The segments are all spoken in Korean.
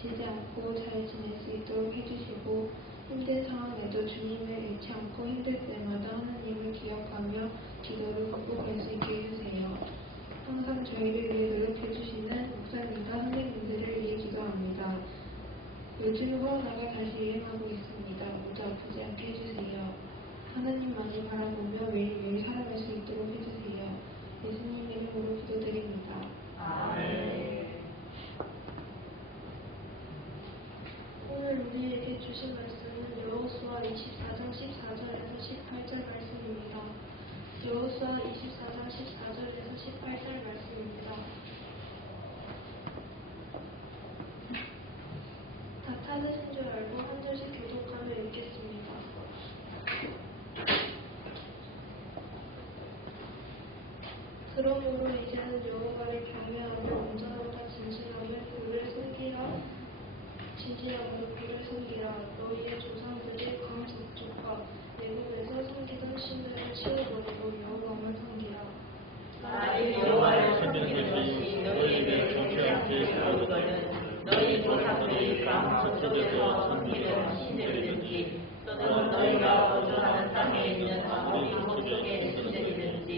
다치지 않고 잘 지낼 수 있도록 해주시고 힘든 상황에도 주님을 잃지 않고 힘들 때마다 하나님을 기억하며 기도를 극복할 수 있게 해주세요. 항상 저희를 위해 노력해주시는 목사님과 선생님들을 위해 기도합니다. 요즘 코로나가 다시 유행하고 있습니다. 모두 아프지 않게 해주세요. 하나님만을 바라보며 매일매일 살아갈 수 있도록 해주세요. 예수님 이름으로 기도드립니다. 아멘. 오늘 우리에게 주신 말씀은 여호수아 24장 14절에서 18절 말씀입니다. 여호수아 24장 14절에서 18절 말씀입니다. 다 찾으신 줄 알고 한 절씩 교독하며 읽겠습니다. 그러므로 이제는 여호와를 경외하며 온전함과 진실함을 그를 섬기라. 너희의 조상들이 광 북쪽과 애굽에서 섬기던 신들을 치워버리고 여호와만 섬기라. 나의 여호와를 섬기는 것이 너희에게 경쾌하게 세우거든 너희 조상들이 광 저쪽에서 섬기는 신들이든지 또는 너희가 거주하는 땅에 있는 아모리 저쪽의 신들이든지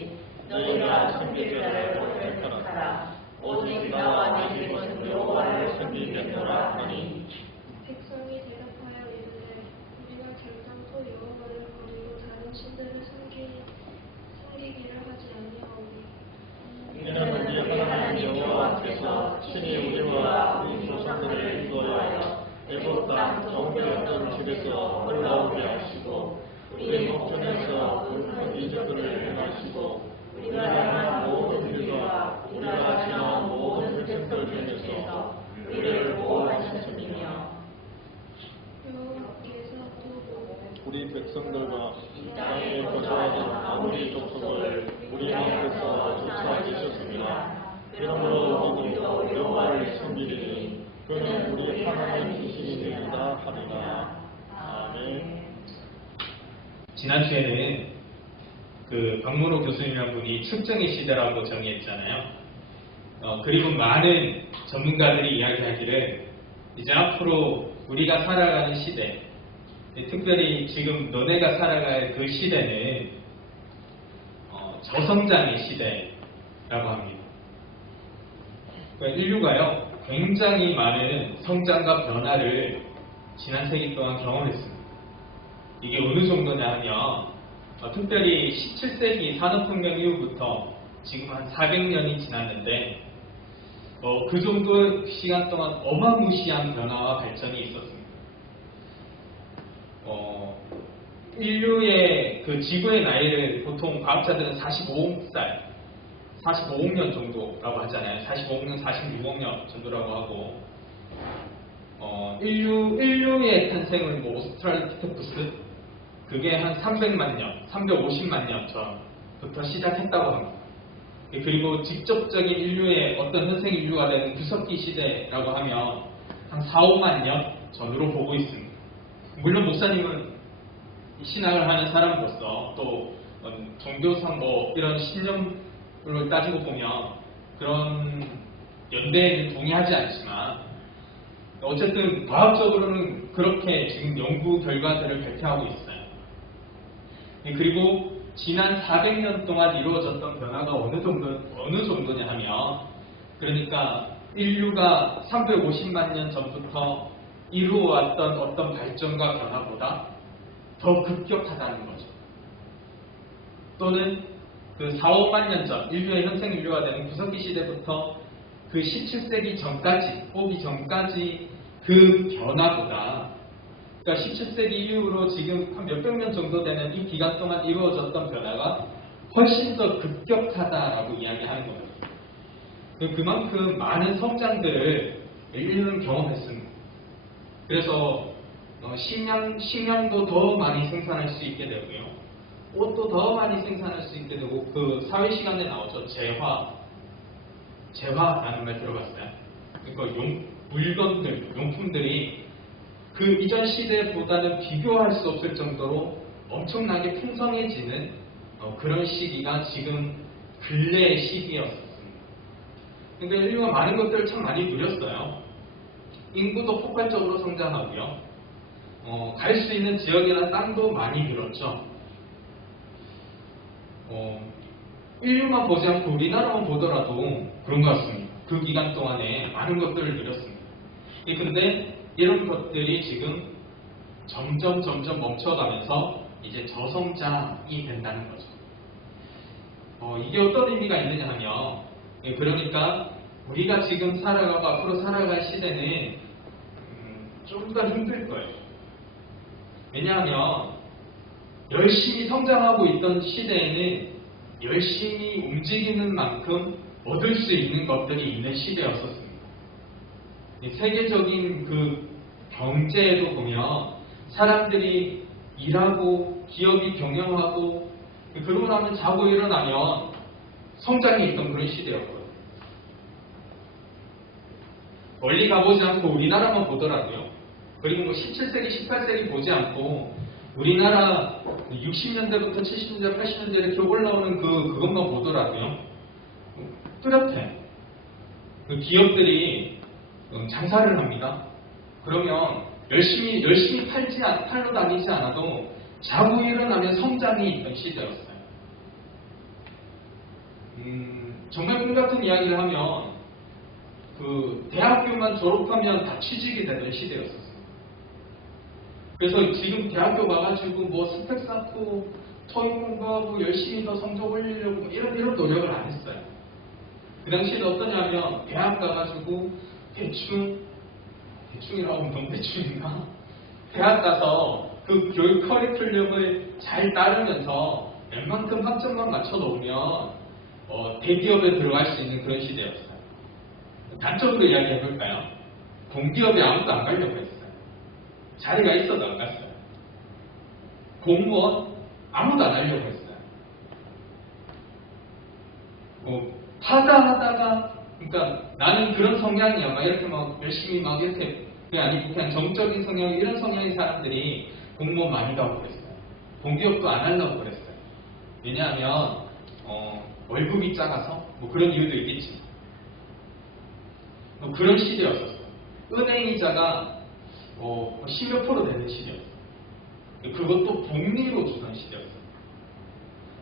너희가 섬길 자를 선택하라. 오직 나와 네 집은 여호와를 섬기겠노라 하니 백성이 대답하여 이르되 우리가 결단코 여호와를 버리고 다른 신들을 섬기기를 하지 아니하오니 이는 우리 하나님 여호와께서 친히 우리와 우리 조상들을 인도하여 애굽 땅 정복했던 집에서 올라오게 하시고 우리 목전에서 굵은 이적들을 행하시고 우리가 행한 모든 일과 우리가 지나온 모든 백성들 중에서 우리를 보호하셨으며 여호와께서 또 우리 백성들과 이 땅에 거주하는 아모리 족속을 우리 앞에서 쫓아내셨습니다. 그러므로 우리도 여호와를 섬기리니 그는 우리 하나님이시니이다 하리라. 아멘. 지난주에는 그 박문호 교수님이란 분이 측정의 시대라고 정의했잖아요. 그리고 많은 전문가들이 이야기하기를 이제 앞으로 우리가 살아가는 시대, 특별히 지금 너네가 살아갈 그 시대는 저성장의 시대라고 합니다. 그러니까 인류가요 굉장히 많은 성장과 변화를 지난 세기 동안 경험했습니다. 이게 어느 정도냐 하면 특별히 17세기 산업혁명 이후부터 지금 한 400년이 지났는데 그 정도 시간 동안 어마무시한 변화와 발전이 있었습니다. 인류의 그 지구의 나이를 보통 과학자들은 45억 년 정도라고 하잖아요. 45억 년, 46억 년 정도라고 하고 인류의 탄생은 뭐 오스트랄로피테쿠스 그게 한 300만 년, 350만 년 전부터 시작했다고 합니다. 그리고 직접적인 인류의 어떤 현생 인류가 되는 구석기 시대라고 하면 한 4, 5만 년 전으로 보고 있습니다. 물론 목사님은 신앙을 하는 사람으로서 또 종교상 뭐 이런 신념을 따지고 보면 그런 연대에는 동의하지 않지만 어쨌든 과학적으로는 그렇게 지금 연구 결과들을 발표하고 있어요. 그리고 지난 400년 동안 이루어졌던 변화가 어느 정도냐 하면 그러니까 인류가 350만 년 전부터 이루어왔던 어떤 발전과 변화보다 더 급격하다는 거죠. 또는 그 4, 5만 년 전 인류의 현생 인류가 되는 구석기 시대부터 그 17세기 전까지 오기 전까지 그 변화보다 그러니까 17세기 이후로 지금 한 몇백 년 정도 되는 이 기간 동안 이루어졌던 변화가 훨씬 더 급격하다라고 이야기하는 겁니다. 그만큼 많은 성장들을 인류는 경험했습니다. 그래서 식량도 더 많이 생산할 수 있게 되고요. 옷도 더 많이 생산할 수 있게 되고 그 사회 시간에 나오죠. 재화라는 말 들어봤어요? 그러니까 물건들, 용품들이 그 이전 시대보다는 비교할 수 없을 정도로 엄청나게 풍성해지는 그런 시기가 지금 근래의 시기였습니다. 근데 인류가 많은 것들을 참 많이 누렸어요. 인구도 폭발적으로 성장하고요. 갈 수 있는 지역이나 땅도 많이 늘었죠. 인류만 보지 않고 우리나라만 보더라도 그런 것 같습니다. 그 기간 동안에 많은 것들을 누렸습니다. 근데 이런 것들이 지금 점점 멈춰가면서 이제 저성장이 된다는 거죠. 이게 어떤 의미가 있느냐 하면, 그러니까 우리가 지금 살아가고 앞으로 살아갈 시대는 좀 더 힘들 거예요. 왜냐하면 열심히 성장하고 있던 시대에는 열심히 움직이는 만큼 얻을 수 있는 것들이 있는 시대였었습니다. 세계적인 그 경제에도 보면 사람들이 일하고 기업이 경영하고 그러고 나면 자고 일어나면 성장이 있던 그런 시대였고요. 멀리 가보지 않고 우리나라만 보더라도요. 그리고 뭐 17세기, 18세기 보지 않고 우리나라 60년대부터 70년대, 80년대 이렇게 올라오는 그것만 보더라도요. 뚜렷해. 그 기업들이 장사를 합니다. 그러면 열심히 팔러 다니지 않아도 자고 일어나면 성장이 있던 시대였어요. 정말 꿈 같은 이야기를 하면 그 대학교만 졸업하면 다 취직이 되던 시대였었어요. 그래서 지금 대학교 가가지고 뭐 스펙 쌓고 토익 공부하고 열심히 더 성적 올리려고 이런 노력을 안 했어요. 그 당시에는 어떠냐면 대학 가가지고 대충이라고 하면 너무 대충인가? 대학 가서 그 교육 커리큘럼을 잘 따르면서 웬만큼 학점만 맞춰 놓으면 대기업에 들어갈 수 있는 그런 시대였어요. 단점으로 이야기해 볼까요? 공기업에 아무도 안 가려고 했어요. 자리가 있어도 안 갔어요. 공무원 아무도 안 하려고 했어요. 하다가 그러니까 나는 그런 성향이야 막 이렇게 막 열심히 막 이렇게 아니고 그냥 정적인 성향 이런 성향의 사람들이 공무원 많이 가고 그랬어요. 공기업도 안 하려고 그랬어요. 왜냐하면 월급이 작아서 뭐 그런 이유도 있겠지. 그런 시대였었어요. 은행 이자가 10몇 프로 되는 시대였어요. 그것도 복리로 주던 시대였어요.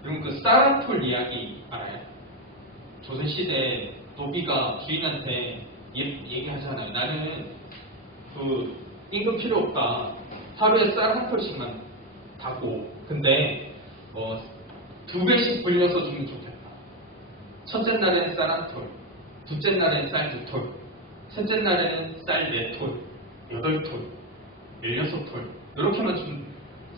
여러분 그 쌀한풀 이야기 알아요? 조선시대 노비가 주인한테 얘기하잖아요. 나는 그 임금 필요 없다. 하루에 쌀 한 톨씩만 타고 근데 2배씩 불려서 주면 좋겠다. 첫째 날에는 쌀 한 톨, 둘째 날에는 쌀 2톨, 셋째 날에는 쌀 4톨, 8톨, 16톨 이렇게만 좀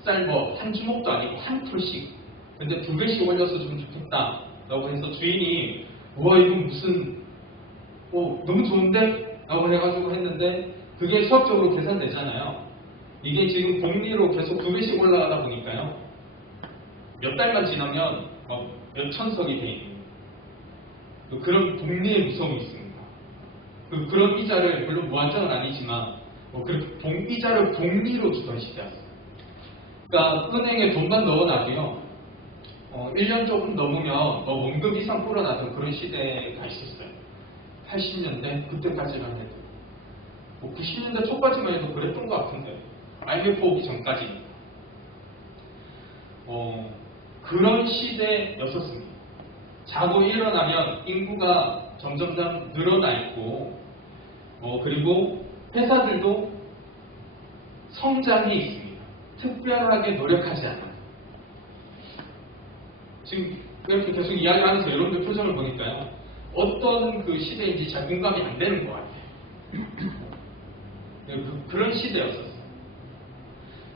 쌀 한 주먹도 아니고 한 톨씩 근데 2배씩 올려서 주면 좋겠다 라고 해서 주인이 우와 이건 무슨 너무 좋은데? 라고 해가지고 했는데 그게 수학적으로 계산되잖아요. 이게 지금 복리로 계속 2배씩 올라가다 보니까요. 몇 달만 지나면 몇 천석이 돼 있는 그런 복리의 무서움이 있습니다. 그런 이자를 물론 무한정은 아니지만 이자를 복리로 주던 시대였어요. 그러니까 은행에 돈만 넣어놔도요. 1년 조금 넘으면 원금 이상 불어나던 그런 시대에 가 있었어요. 80년대 그때까지만 해도 90년대 초까지만 해도 그랬던 것 같은데 IMF 오기 전까지니까 그런 시대였었습니다. 자고 일어나면 인구가 점점 늘어나 있고 그리고 회사들도 성장이 있습니다. 특별하게 노력하지 않아요. 지금 이렇게 계속 이야기하면서 여러분들 표정을 보니까요. 어떤 그 시대인지 잘 공감이 안 되는 것 같아요. 그런 시대였었어요.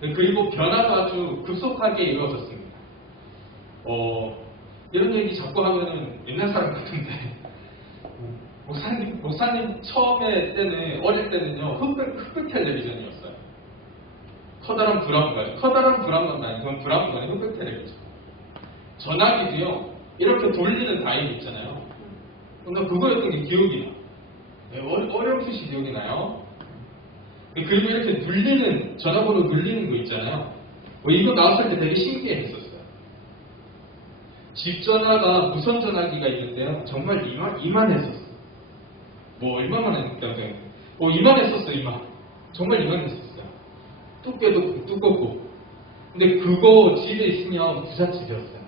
그리고 변화가 아주 급속하게 이루어졌습니다. 이런 얘기 자꾸 하면은 옛날 사람 같은데 목사님 처음에 때는 어릴 때는요 흑백 텔레비전이었어요. 커다란 브라운관 아니고 그건 브라운관이 흑백 텔레비전. 전화기도요 이렇게 돌리는 다이얼 있잖아요. 나 그거였던 게 기억이 나. 어렴풋이 기억이 나요. 그리고 이렇게 눌리는 전화번호 눌리는 거 있잖아요. 이거 나왔을 때 되게 신기했었어요. 집 전화가 무선 전화기가 있는데요. 정말 이만했었어요. 얼마만에 느꼈어요. 이만했었어, 이만. 정말 이만했었어요. 두께도 두껍고. 근데 그거 집에 있으면 부잣집이었어요.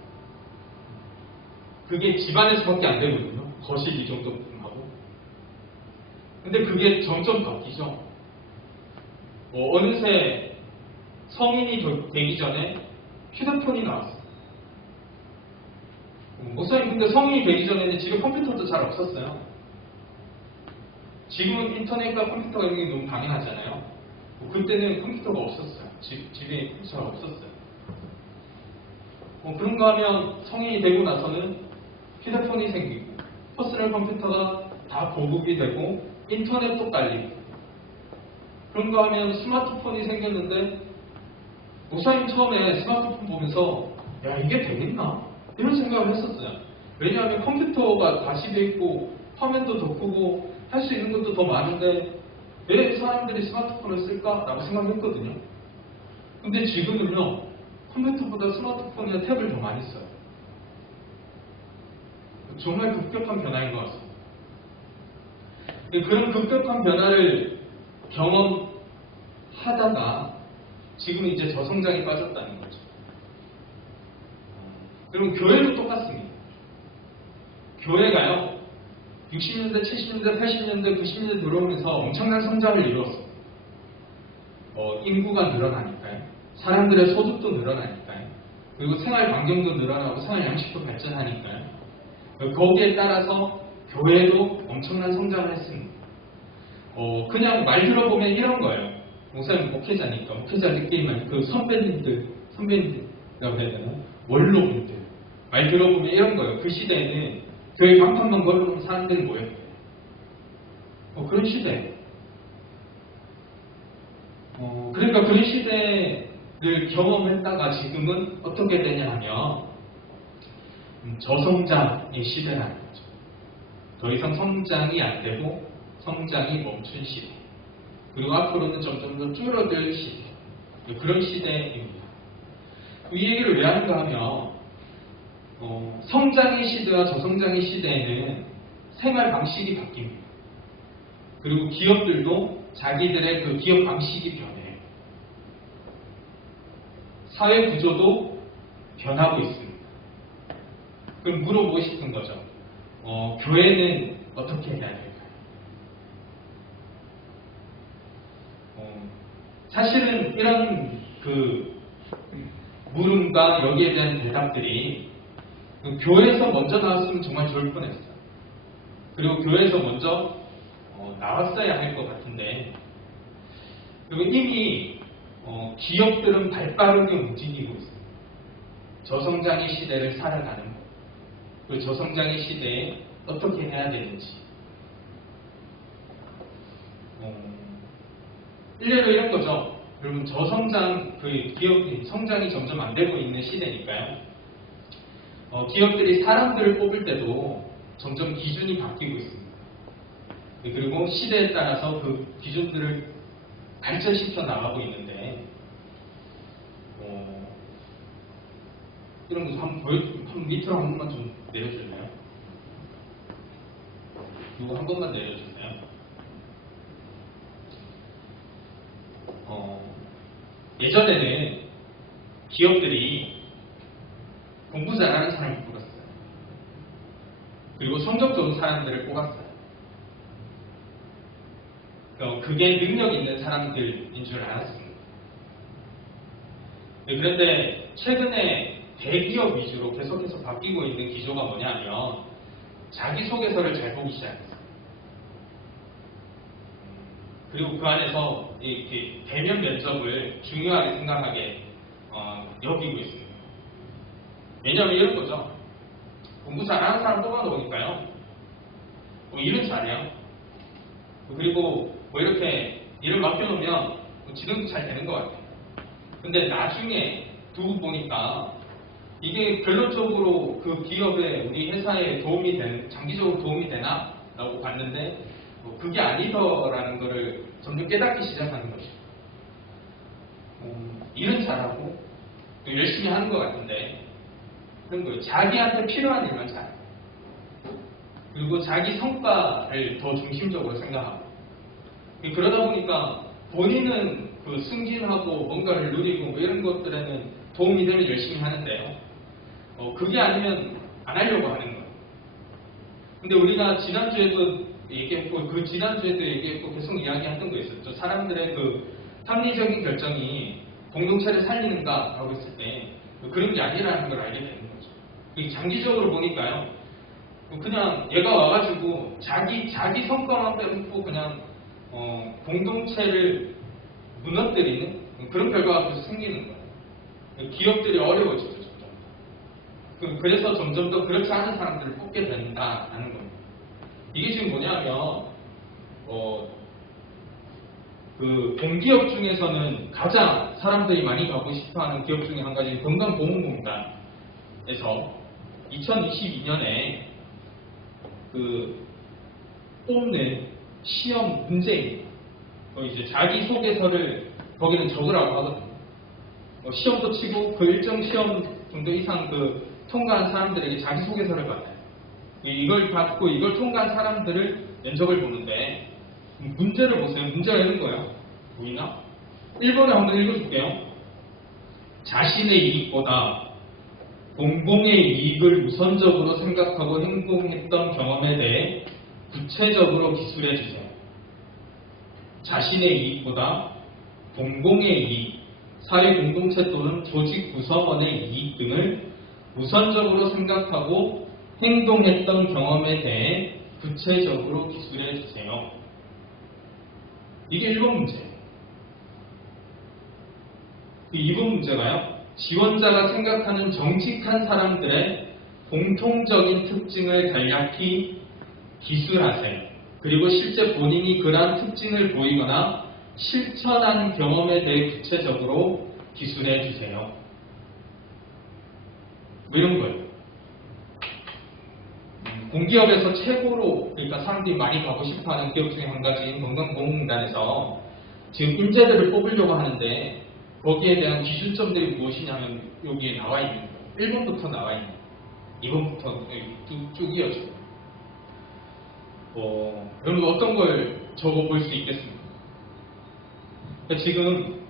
그게 집안에서밖에 안 되거든요. 거실 이 정도 하고. 근데 그게 점점 바뀌죠. 어느새 성인이 되기 전에 휴대폰이 나왔어요. 목사님, 근데 성인이 되기 전에는 집에 컴퓨터도 잘 없었어요. 지금은 인터넷과 컴퓨터가 있는 게 너무 당연하잖아요. 그때는 컴퓨터가 없었어요. 집에 잘 없었어요. 그런가 하면 성인이 되고 나서는 휴대폰이 생기고 퍼스널 컴퓨터가 다 보급이 되고 인터넷도 깔리고, 그런가 하면 스마트폰이 생겼는데 목사님 처음에 스마트폰 보면서 야, 이게 되겠나? 이런 생각을 했었어요. 왜냐하면 컴퓨터가 다시 돼 있고 화면도 더 크고 할 수 있는 것도 더 많은데 왜 사람들이 스마트폰을 쓸까? 라고 생각했거든요. 근데 지금은요, 컴퓨터보다 스마트폰이나 탭을 더 많이 써요. 정말 급격한 변화인 것 같습니다. 그런 급격한 변화를 경험하다가 지금은 이제 저성장에 빠졌다는 거죠. 그리고 교회도 똑같습니다. 교회가요, 60년대, 70년대, 80년대, 90년대 들어오면서 엄청난 성장을 이루었어요. 인구가 늘어나니까요. 사람들의 소득도 늘어나니까요. 그리고 생활 반경도 늘어나고 생활 양식도 발전하니까요. 거기에 따라서 교회도 엄청난 성장을 했습니다. 그냥 말 들어보면 이런 거예요. 목사님 목회자니까 목회자들끼리만 그 선배님들이라고 해야 되나? 원로분들 말 들어보면 이런 거예요. 그 시대에는 교회 간판만 걸어놓은 사람들이 모였대요. 그런 시대. 그러니까 그런 시대를 경험했다가 지금은 어떻게 되냐 하면 저성장의 시대라는 거죠. 더 이상 성장이 안 되고 성장이 멈춘 시대. 그리고 앞으로는 점점 더 줄어들 시대. 그런 시대입니다. 이 얘기를 왜 하는가 하면 성장의 시대와 저성장의 시대에는 생활 방식이 바뀝니다. 그리고 기업들도 자기들의 그 기업 방식이 변해요. 사회 구조도 변하고 있습니다. 그럼 물어보고 싶은 거죠. 교회는 어떻게 해야 될까요? 사실은 이런 그 물음과 여기에 대한 대답들이 교회에서 먼저 나왔으면 정말 좋을 뻔했어요. 그리고 교회에서 먼저 나왔어야 할 것 같은데, 그리고 이미 기업들은 발빠르게 움직이고 있습니다. 저성장의 시대를 살아가는 것, 그 저성장의 시대에 어떻게 해야 되는지. 일례로 이런 거죠. 여러분, 저성장, 그 기업이 성장이 점점 안 되고 있는 시대니까요. 기업들이 사람들을 뽑을 때도 점점 기준이 바뀌고 있습니다. 그리고 시대에 따라서 그 기준들을 발전시켜 나가고 있는데, 이런 거 한번 밑으로 한 번만 좀 내려줄래요? 이거 한 번만 내려주세요. 예전에는 기업들이 공부 잘하는 사람을 뽑았어요. 그리고 성적 좋은 사람들을 뽑았어요. 그게 능력 있는 사람들인 줄 알았습니다. 그런데 최근에 대기업 위주로 계속해서 바뀌고 있는 기조가 뭐냐면 자기소개서를 잘 보기 시작했어요. 그리고 그 안에서 이 대면 면접을 중요하게 생각하게 여기고 있습니다. 왜냐하면 이런 거죠. 공부 잘하는 사람 뽑아놓으니까요. 일은 잘해요. 그리고 이렇게 일을 맡겨놓으면 진행도 잘 되는 것 같아요. 근데 나중에 두고 보니까 이게 결론적으로 그 기업에 우리 회사에 장기적으로 도움이 되나? 라고 봤는데 그게 아니더라는 것을 점점 깨닫기 시작하는 거죠. 일은 잘하고 또 열심히 하는 것 같은데 그런 거예요. 자기한테 필요한 일만 잘해요. 그리고 자기 성과를 더 중심적으로 생각하고 그러다 보니까 본인은 그 승진하고 뭔가를 누리고 뭐 이런 것들에는 도움이 되면 열심히 하는데요. 그게 아니면 안 하려고 하는 거예요. 근데 우리가 지난주에도 얘기했고, 그 지난주에도 얘기했고, 계속 이야기했던 거 있었죠. 사람들의 그 합리적인 결정이 공동체를 살리는가라고 했을 때, 그런 게 아니라는 걸 알게 되는 거죠. 장기적으로 보니까요, 그냥 얘가 와가지고 자기 성과만 빼놓고 그냥 공동체를 무너뜨리는 그런 결과가 계속 생기는 거예요. 기업들이 어려워지죠, 점점. 그래서 점점 더 그렇지 않은 사람들을 뽑게 된다는 겁니다. 이게 지금 뭐냐면, 그 공기업 중에서는 가장 사람들이 많이 가고 싶어하는 기업 중에 한 가지는 건강보험공단에서 2022년에 그 뽑는 시험 문제입니다. 이제 자기소개서를 거기는 적으라고 하거든요. 시험도 치고 그 일정 시험 정도 이상 그 통과한 사람들에게 자기소개서를 받아요. 이걸 받고 이걸 통과한 사람들을 면접을 보는데 문제를 보세요. 문제가 이런 거예요. 보이나? 1번을 한번 읽어줄게요. 자신의 이익보다 공공의 이익을 우선적으로 생각하고 행동했던 경험에 대해 구체적으로 기술해 주세요. 자신의 이익보다 공공의 이익, 사회 공동체 또는 조직 구성원의 이익 등을 우선적으로 생각하고 행동했던 경험에 대해 구체적으로 기술해 주세요. 이게 1번 문제예요. 2번 문제가요. 지원자가 생각하는 정직한 사람들의 공통적인 특징을 간략히 기술하세요. 그리고 실제 본인이 그러한 특징을 보이거나 실천한 경험에 대해 구체적으로 기술해 주세요. 뭐 이런 거예요. 공기업에서 최고로, 그러니까 사람들이 많이 가고 싶어하는 기업 중에 한 가지인 건강보험공단에서 지금 인재들을 뽑으려고 하는데 거기에 대한 기준점들이 무엇이냐면 여기에 나와 있는 거예요. 1번부터 나와 있는 거예요. 2번부터 쭉 이어져요. 여러분 어떤 걸 적어볼 수 있겠습니까? 그러니까 지금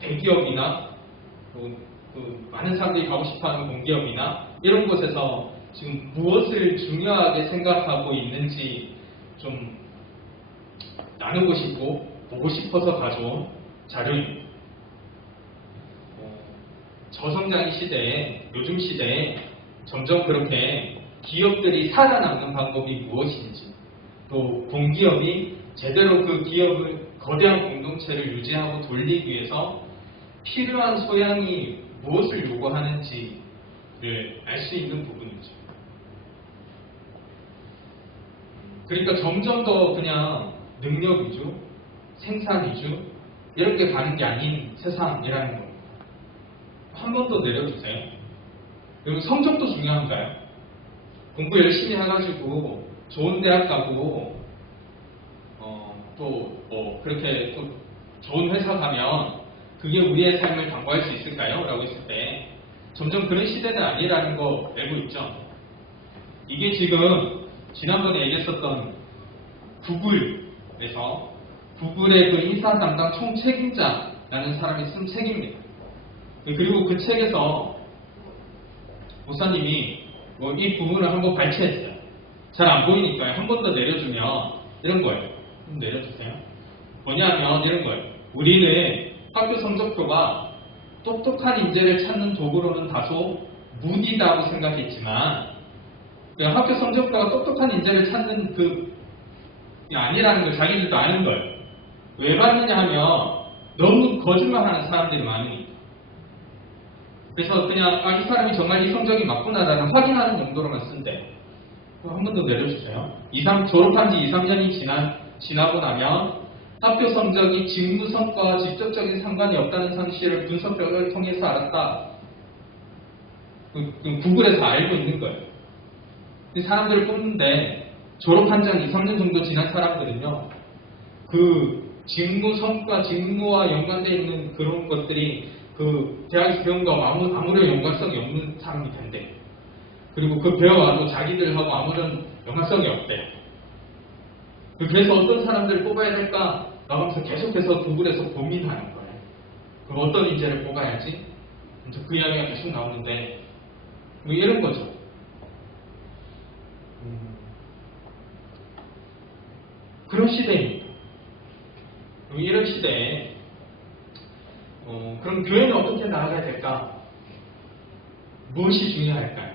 대기업이나 많은 사람들이 가고 싶어하는 공기업이나 이런 곳에서 지금 무엇을 중요하게 생각하고 있는지 좀 나누고 싶고 보고 싶어서 가져온 자료입니다. 저성장 시대에, 요즘 시대에 점점 그렇게 기업들이 살아남는 방법이 무엇인지, 또 공기업이 제대로 그 기업을, 거대한 공동체를 유지하고 돌리기 위해서 필요한 소양이 무엇을 요구하는지를 알 수 있는 부분이죠. 그러니까 점점 더 그냥 능력 위주, 생산 위주 이렇게 가는 게 아닌 세상이라는 겁니다. 한 번 더 내려주세요. 그리고 성적도 중요한가요? 공부 열심히 해가지고 좋은 대학 가고 그렇게 또 좋은 회사 가면 그게 우리의 삶을 담보할 수 있을까요? 라고 했을 때 점점 그런 시대는 아니라는 거 알고 있죠? 이게 지금 지난번에 얘기했었던 구글에서 구글의 그 인사 담당 총책임자라는 사람이 쓴 책입니다. 그리고 그 책에서 목사님이 이 부분을 한번 발췌했어요. 잘 안 보이니까요. 한 번 더 내려주면 이런 거예요. 좀 내려주세요. 뭐냐면 이런 거예요. 우리는 학교 성적표가 똑똑한 인재를 찾는 도구로는 다소 무리다고 생각했지만 학교 성적표가 똑똑한 인재를 찾는 게 아니라는 걸 자기들도 아는 거예요. 왜 봤느냐 하면 너무 거짓말하는 사람들이 많으니까. 그래서 그냥 이 사람이 정말 이 성적이 맞구나라는 확인하는 정도로만 쓴대. 한 번 더 내려주세요. 졸업한 지 2, 3년이 지나고 나면 학교 성적이 직무 성과와 직접적인 상관이 없다는 사실을 분석을 통해서 알았다. 구글에서 알고 있는 거예요. 사람들을 뽑는데 졸업한 지 한 2, 3년 정도 지난 사람들은요, 그 직무 성과, 직무와 연관되어 있는 그런 것들이 그 대학에서 배운 거와 아무런 연관성이 없는 사람이 된대. 그리고 그 배워와도 자기들하고 아무런 연관성이 없대. 그래서 어떤 사람들을 뽑아야 될까? 나가면서 계속해서 구글에서 고민하는 거예요. 그럼 어떤 인재를 뽑아야지? 이제 그 이야기가 계속 나오는데, 뭐 이런 거죠. 그런 시대입니다. 이런 시대에, 그럼 교회는 어떻게 나아가야 될까? 무엇이 중요할까요?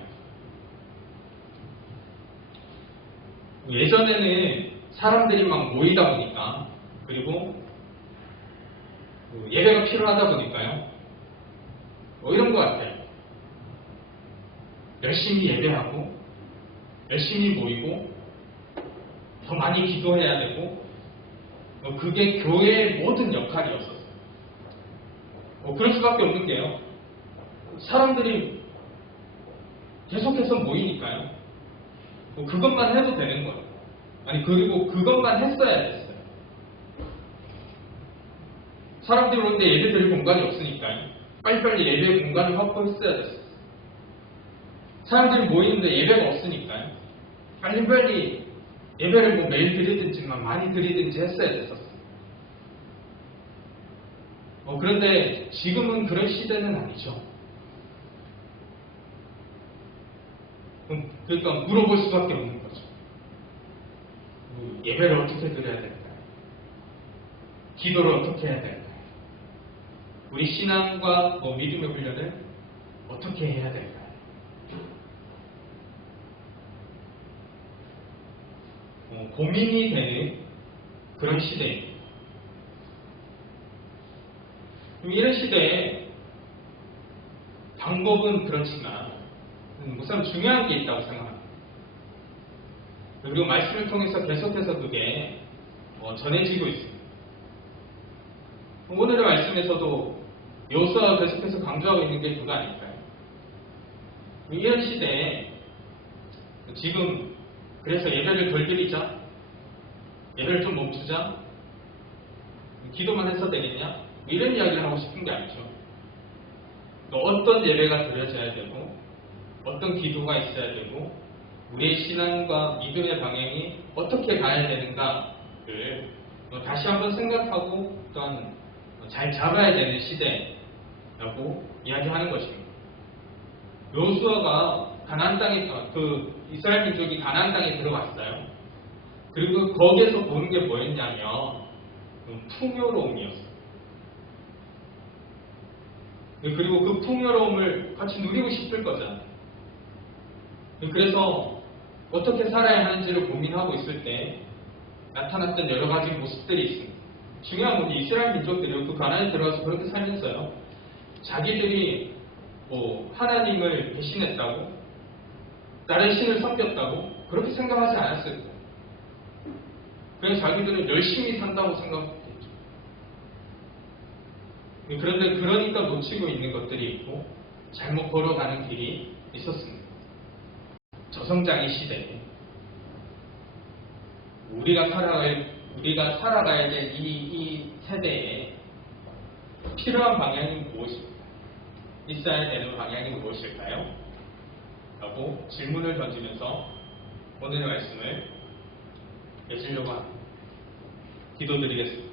예전에는 사람들이 막 모이다 보니까, 그리고 예배가 필요하다 보니까요, 이런 것 같아요. 열심히 예배하고, 열심히 모이고, 더 많이 기도해야 되고, 그게 교회의 모든 역할이었었어요. 그럴 수밖에 없는 게요, 사람들이 계속해서 모이니까요, 그것만 해도 되는 거예요. 아니, 그리고 그것만 했어야 됐어요. 사람들이 오는데 예배 드릴 공간이 없으니까요, 빨리빨리 예배 공간을 확보했어야 됐어요. 사람들이 모이는데 예배가 없으니까요, 빨리빨리 예배를 뭐 매일 드리든지만 많이 드리든지 했어야 됐었어요. 그런데 지금은 그런 시대는 아니죠. 그러니까 물어볼 수밖에 없는 거죠. 예배를 어떻게 드려야 될까요? 기도를 어떻게 해야 될까요? 우리 신앙과 믿음의 훈련을 어떻게 해야 될까요? 고민이 되는 그런 시대입니다. 이런 시대에 방법은 그렇지만 우선 중요한 게 있다고 생각합니다. 그리고 말씀을 통해서 계속해서 그게 전해지고 있습니다. 오늘의 말씀에서도 여호수아가 계속해서 강조하고 있는 게 그거 아닐까요? 이런 시대에 지금 그래서 예배를 덜 드리자, 예배를 좀 멈추자, 기도만 해서 되겠냐? 이런 이야기를 하고 싶은 게 아니죠. 어떤 예배가 드려져야 되고, 어떤 기도가 있어야 되고, 우리의 신앙과 믿음의 방향이 어떻게 가야 되는가를 다시 한번 생각하고 또한 잘 잡아야 되는 시대라고 이야기하는 것입니다. 여호수아가 가나안 땅에, 이스라엘 민족이 가나안 땅에 들어갔어요. 그리고 거기에서 보는 게 뭐였냐면 풍요로움이었어요. 그리고 그 풍요로움을 같이 누리고 싶을 거잖아요. 그래서 어떻게 살아야 하는지를 고민하고 있을 때 나타났던 여러 가지 모습들이 있습니다. 중요한 건 이스라엘 민족들이 그 가나안에 들어가서 그렇게 살면서요, 자기들이 하나님을 배신했다고, 다른 신을 섬겼다고 그렇게 생각하지 않았을 거예요. 그래서 자기들은 열심히 산다고 생각했죠. 그런데 그러니까 놓치고 있는 것들이 있고 잘못 걸어가는 길이 있었습니다. 저성장의 시대에 우리가 살아가야 될 이 세대에 필요한 방향이 무엇입니까? 있어야 되는 방향이 무엇일까요? 라고 질문을 던지면서 오늘의 말씀을 여시려고 합니다. 기도드리겠습니다.